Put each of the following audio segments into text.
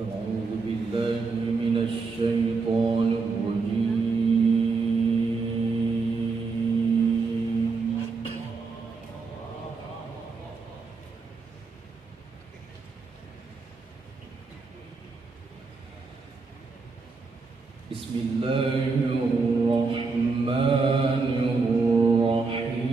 أعوذ بالله من الشيطان الرجيم. بسم الله الرحمن الرحيم.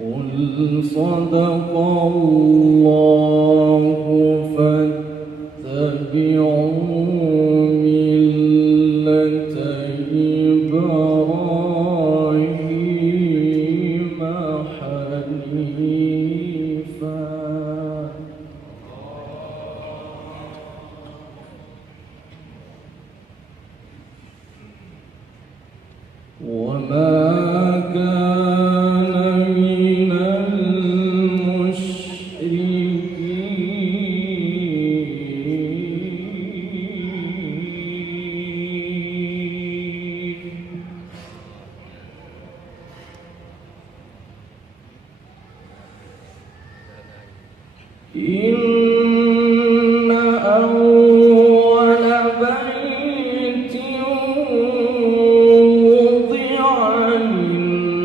قل صدق الله فاتبعوا ملة إبراهيم حنيفا وما كان من إن أول بيت وضع للناس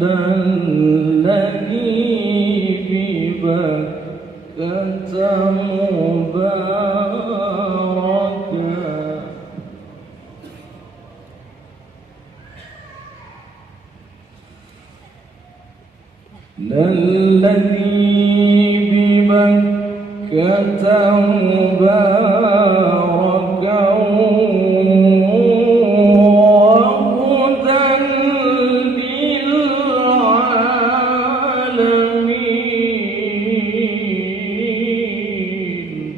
للذي ببكة مباركا الذي ببكة مباركا وهدى للعالمين.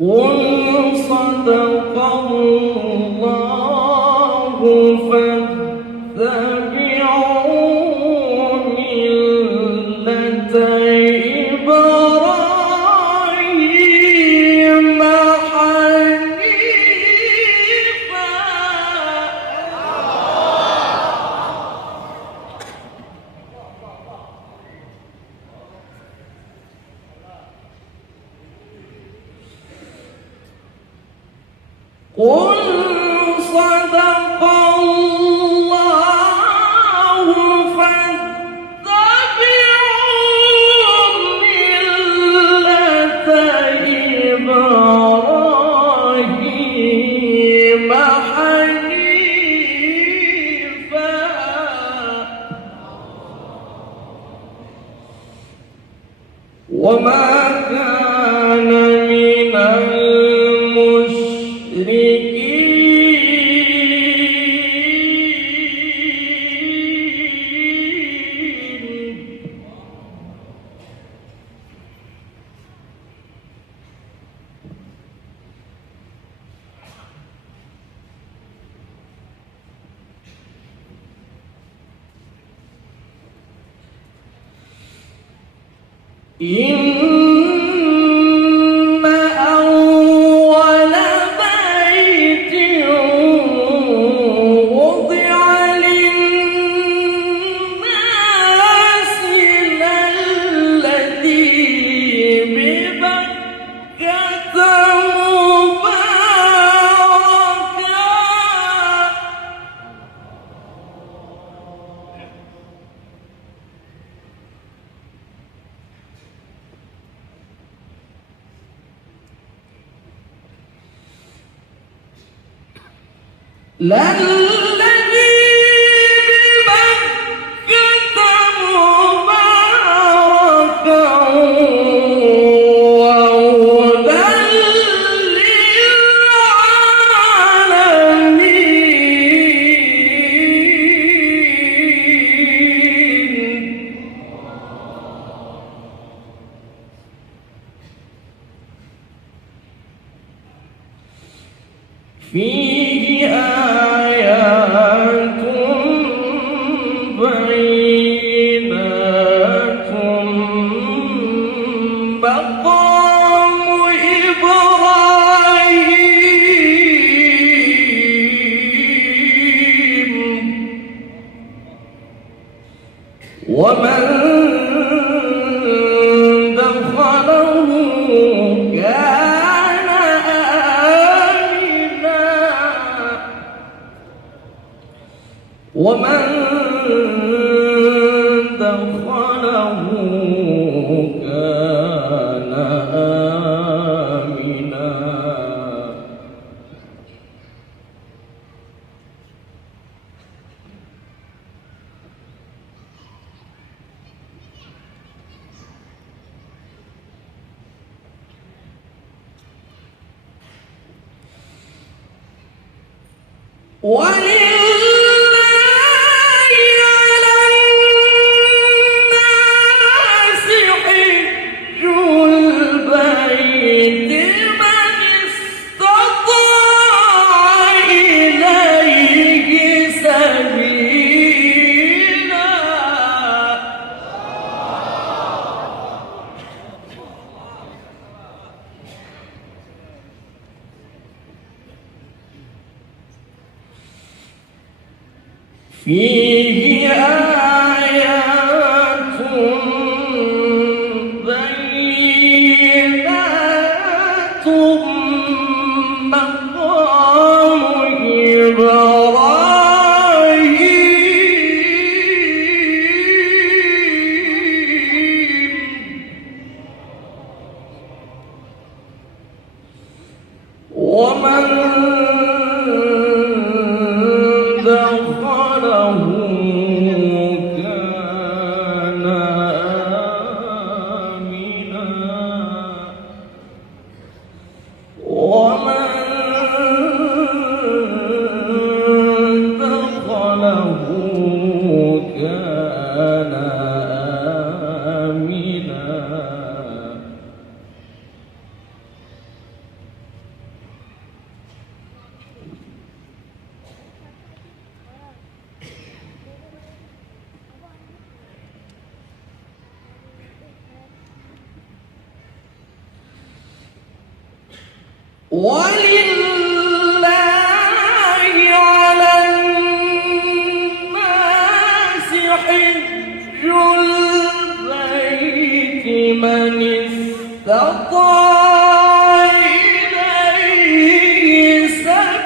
قل صدق الله فاتبعوا ملة إبراهيم حنيفا قل صدق الله فاتبعوا ملة إبراهيم حنيفا وما كان من إن أول بيت وضع للناس للذي ببكة للذي ببكة مباركا وهدى للعالمين فيه آيات بينات مقام إبراهيم ومن دخله كان آمنا ومن دخله كان آمنا ولله على الناس حج البيت من استطاع إليه سبيلا فيه آيات بينات مقام إبراهيم ومن دخله كان آمنا ومن دخله كان آمنا ولله على الناس حج البيت من استطاع إليه سبيلا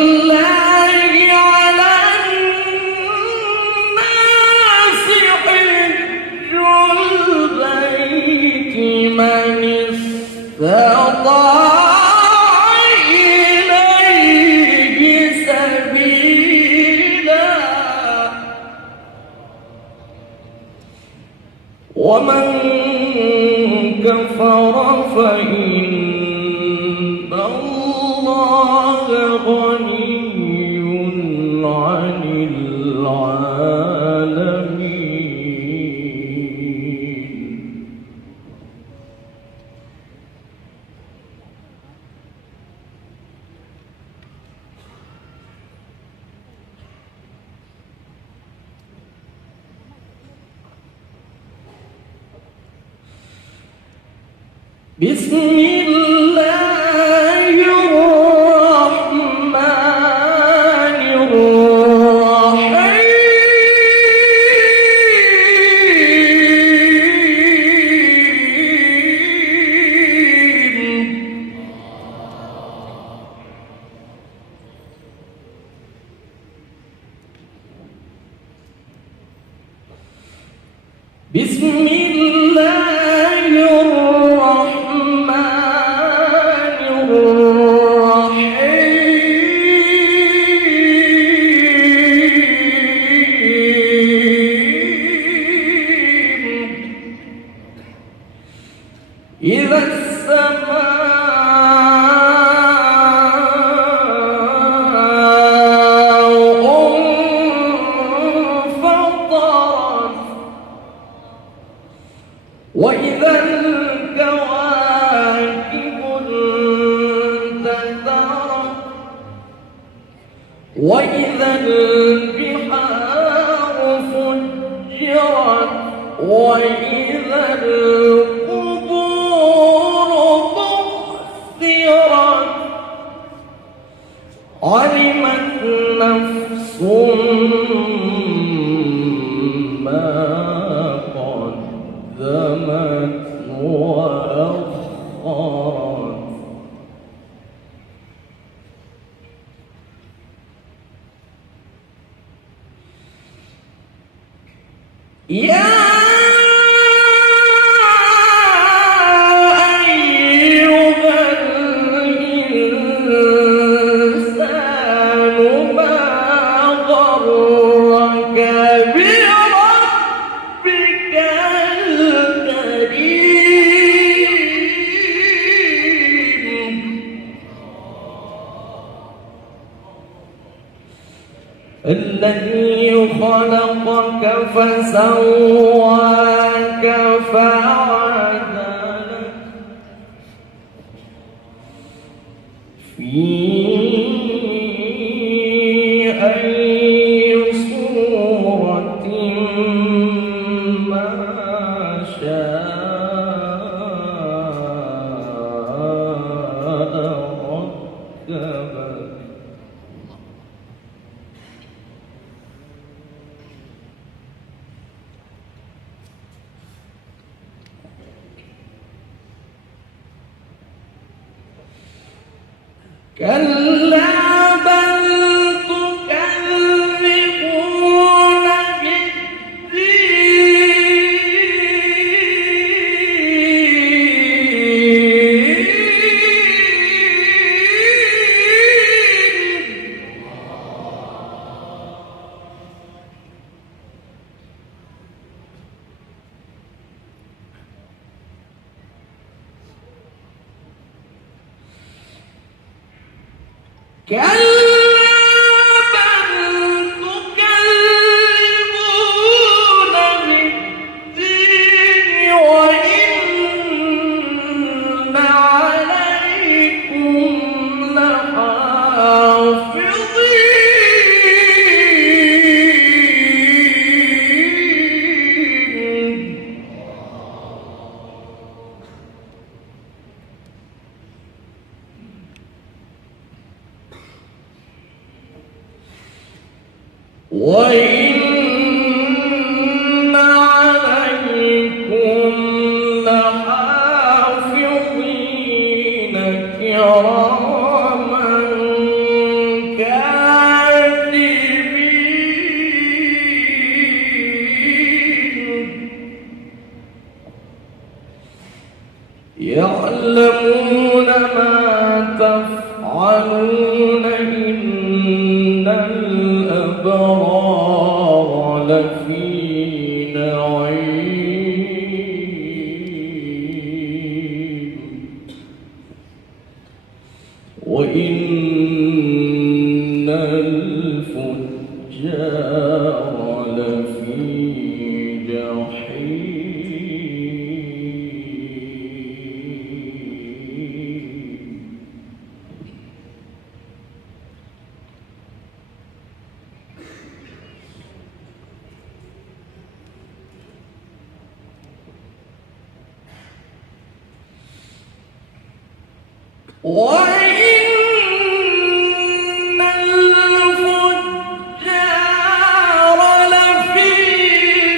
ولله على الناس حج البيت من استطاع إليه سبيلا ومن كفر فإن الله غني عن العالمين بسم الله الرحمن الرحيم إذا السماء انفطرت وإذا الكواكب انتثرت وإذا البحار فجرت وإذا القبور بعثرت علمت نفس ما قدمت وأخرت يا أيها الإنسان ما غرك بربك الكريم الذي خلقك فسواك فعدلك في أي صورة ما شاء ركبك كلا بل تكذبون بالدين كلا بل تكذبون بالدين وإن عليكم لحافظين وإن عليكم لحافظين كراما كاتبين يعلمون ما تفعلون إن الأبرار لفي نعيم وإن الفجار لفي جحيم وإن الفجار لفي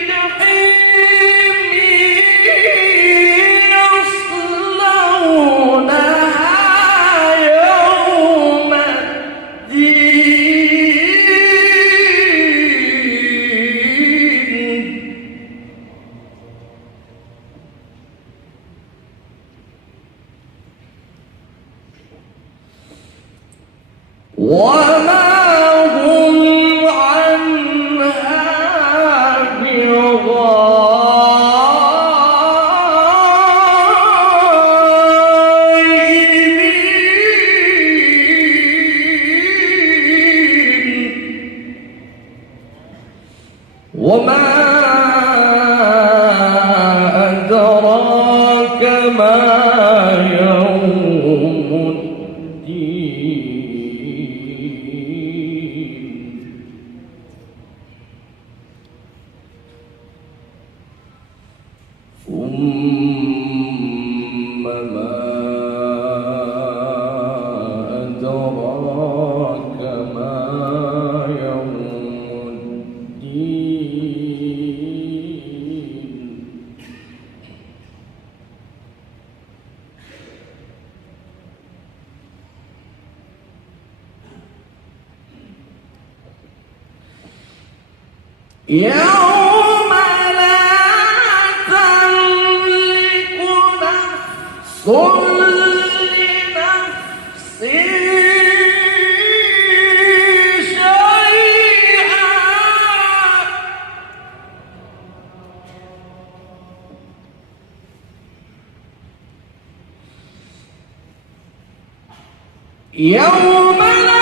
جحيم يصلونها يوم الدين وما هم عنها بغائبين يوم الدين ثم ما أدراك ما يوم الدين يوم لا تملك نفس لنفس شيئا يوم لا